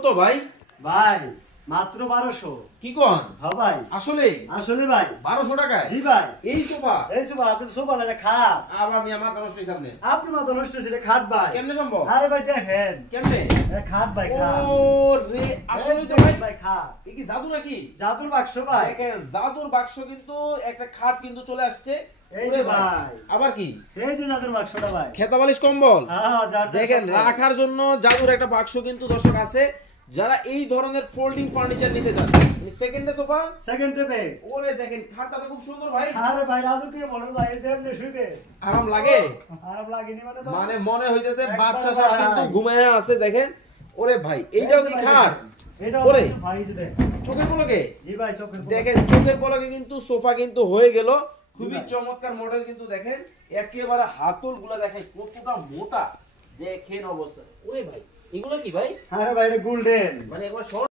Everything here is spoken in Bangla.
কত ভাই? ভাই মাত্র 1200। কি কোন? হ্যাঁ ভাই আসলে আসলে ভাই 1200 টাকায়? জি ভাই। এই সোফা? এই সোফা আপনি সোফা লাগে খাট। আবার আমি আমার কাছে নষ্ট সামনে। আপনি মাথা নষ্ট ছিল খাট ভাই। কেমনে সম্ভব? আরে ভাই দেখেন কেমনে? এ খাট ভাই খাট। ও রে আসলে তো ভাই ভাই খাট। এই কি জাদু নাকি? জাদুর বাক্স ভাই। দেখেন জাদুর বাক্স কিন্তু একটা খাট কিন্তু চলে আসছে। এই যে ভাই আবার কি? এই যে জাদুর বাক্সটা ভাই। খেতা বালিশ কম্বল। হ্যাঁ দেখেন রাখার জন্য জাদুর একটা বাক্স কিন্তু দর্শক আছে। যারা এই ধরনের ফোল্ডিং ফার্নিচার নিতে চান, সেকেন্ডে সোফা সেকেন্ড টেপে। ওরে দেখেন খাটটা তো খুব সুন্দর ভাই। আরে ভাই রাজু কি বলেন ভাই এই যে শুইতে আরাম লাগে? আরাম লাগেনি মানে তো মানে মনে হইতেছে একদম বাদশা সাহেব কিন্তু ভাই। ঘুমায় আছে দেখেন। ওরে ভাই এইটাও কি খাট? এটাও ওরে ভাই এই যে দেখেন। চোখের পলকে জি ভাই চোখের দেখেন, চোখের পলকে কিন্তু সোফা কিন্তু হয়ে গেল। খুবই ভাই। চমৎকার মডেল কিন্তু দেখেন, একেবারে হাতল গুলা দেখেন কতটা মোটা, দেখেন অবস্থা। ওরে ভাই এগুলো কি ভাই? আরে ভাই এটা গোল্ডেন। মানে একবার